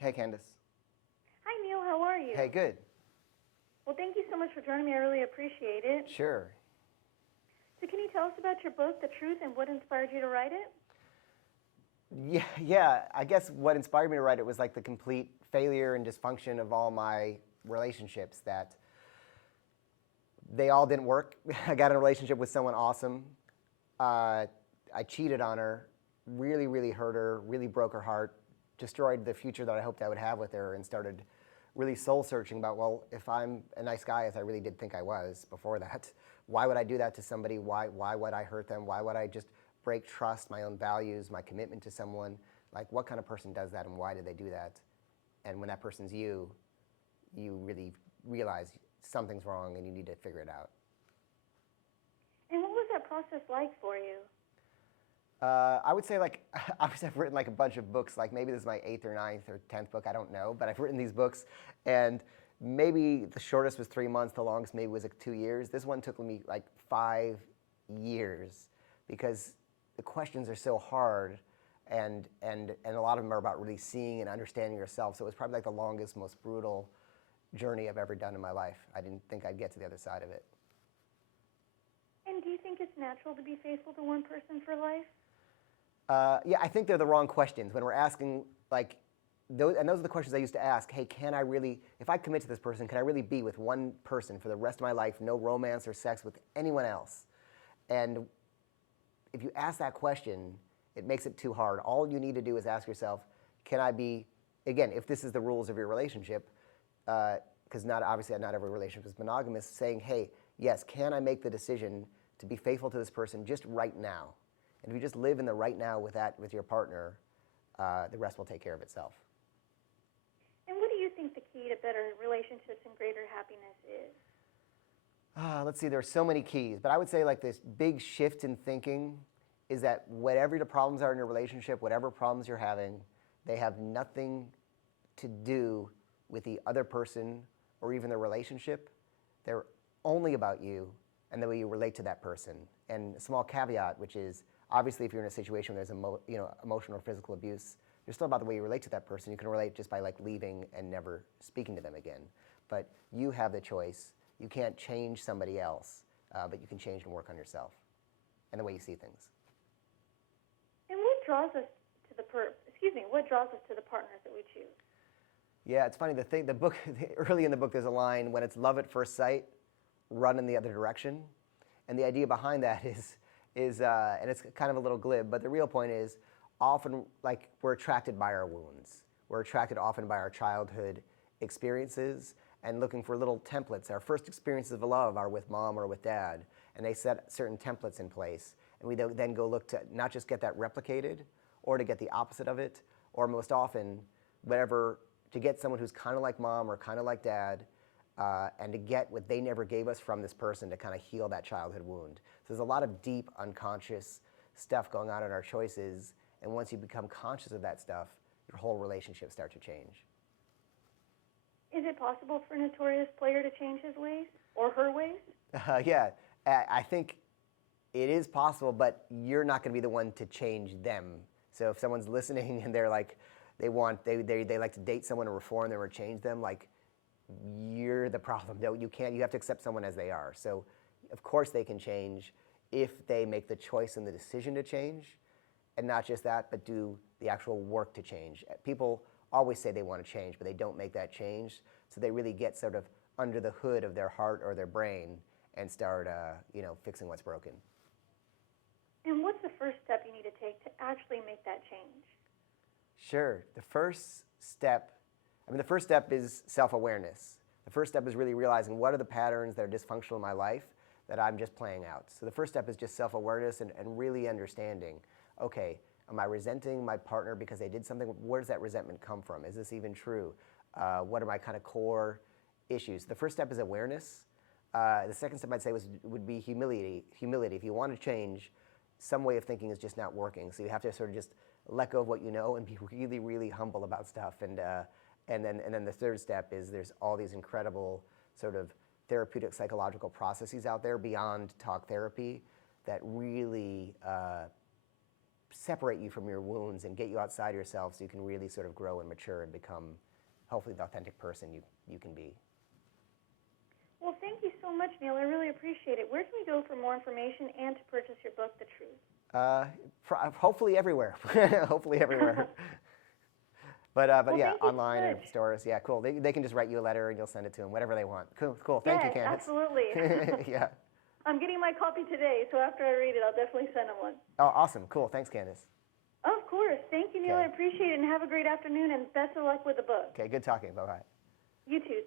Hey, Candace. Hi, Neil. How are you? Hey, good. Well, thank you so much for joining me. I really appreciate it. Sure. So can you tell us about your book, The Truth, and what inspired you to write it? Yeah. I guess what inspired me to write it was like the complete failure and dysfunction of all my relationships. That they all didn't work. I got in a relationship with someone awesome. I cheated on her, really, really hurt her, really broke her heart, destroyed the future that I hoped I would have with her, and started really soul searching about, well, if I'm a nice guy, as I really did think I was before that, why would I do that to somebody? Why would I hurt them? Why would I just break trust, my own values, my commitment to someone? Like, what kind of person does that, and why did they do that? And when that person's you really realize something's wrong and you need to figure it out. And what was that process like for you? I would say, like, I've written like a bunch of books. Like, maybe this is my 8th or 9th or 10th book. I don't know, but I've written these books, and maybe the shortest was 3 months. The longest maybe was like 2 years. This one took me like 5 years because the questions are so hard, and a lot of them are about really seeing and understanding yourself. So it was probably like the longest, most brutal journey I've ever done in my life. I didn't think I'd get to the other side of it. And do you think it's natural to be faithful to one person for life? Yeah, I think they're the wrong questions when we're asking, like, those are the questions I used to ask. Hey, can I really, if I commit to this person, can I really be with one person for the rest of my life, no romance or sex with anyone else? And if you ask that question, it makes it too hard. All you need to do is ask yourself, can I be, again, if this is the rules of your relationship, because obviously not every relationship is monogamous, saying, hey, yes, can I make the decision to be faithful to this person just right now? And if you just live in the right now with your partner, the rest will take care of itself. And what do you think the key to better relationships and greater happiness is? Let's see, there are so many keys, but I would say like this big shift in thinking is that whatever the problems are in your relationship, whatever problems you're having, they have nothing to do with the other person or even the relationship. They're only about you and the way you relate to that person. And a small caveat, which is, obviously, if you're in a situation where there's emotional or physical abuse, you're still about the way you relate to that person. You can relate just by like leaving and never speaking to them again. But you have the choice. You can't change somebody else, but you can change and work on yourself and the way you see things. And what draws us to what draws us to the partners that we choose? Yeah, it's funny. The book early in the book, there's a line: when it's love at first sight, run in the other direction. And the idea behind that is and it's kind of a little glib, but the real point is, often, like, we're attracted by our wounds. We're attracted often by our childhood experiences and looking for little templates. Our first experiences of love are with mom or with dad, and they set certain templates in place. And we then go look to not just get that replicated or to get the opposite of it, or most often, to get someone who's kind of like mom or kind of like dad, and to get what they never gave us from this person to kind of heal that childhood wound. So there's a lot of deep, unconscious stuff going on in our choices, and once you become conscious of that stuff, your whole relationship starts to change. Is it possible for a notorious player to change his ways or her ways? Yeah, I think it is possible, but you're not going to be the one to change them. So if someone's listening and they're like, they like to date someone or reform them or change them, like, you're the problem. No, you can't. You have to accept someone as they are. So, of course, they can change if they make the choice and the decision to change, and not just that, but do the actual work to change. People always say they want to change, but they don't make that change. So they really get sort of under the hood of their heart or their brain and start, fixing what's broken. And what's the first step you need to take to actually make that change? Sure. The first step is self-awareness. The first step is really realizing what are the patterns that are dysfunctional in my life that I'm just playing out. So the first step is just self-awareness and really understanding, okay, am I resenting my partner because they did something? Where does that resentment come from? Is this even true? What are my kind of core issues? The first step is awareness. The second step I'd say would be humility. If you want to change, some way of thinking is just not working. So you have to sort of just let go of what you know and be really, really humble about stuff. And then the third step is there's all these incredible sort of therapeutic psychological processes out there beyond talk therapy that really separate you from your wounds and get you outside yourself so you can really sort of grow and mature and become, hopefully, the authentic person you can be. Well, thank you so much, Neil. I really appreciate it. Where can we go for more information and to purchase your book, The Truth? Hopefully everywhere. Hopefully everywhere. But Well, yeah, thank you so online or much. stores. Yeah, cool. They can just write you a letter and you'll send it to them, whatever they want. Cool. Thank you, Yes, Candace. absolutely. Yeah. I'm getting my copy today, so after I read it, I'll definitely send them one. Oh, awesome. Cool. Thanks, Candace. Of course. Thank you, Neil. Okay. I appreciate it, and have a great afternoon, and best of luck with the book. Okay, good talking. Bye-bye. You too. Thank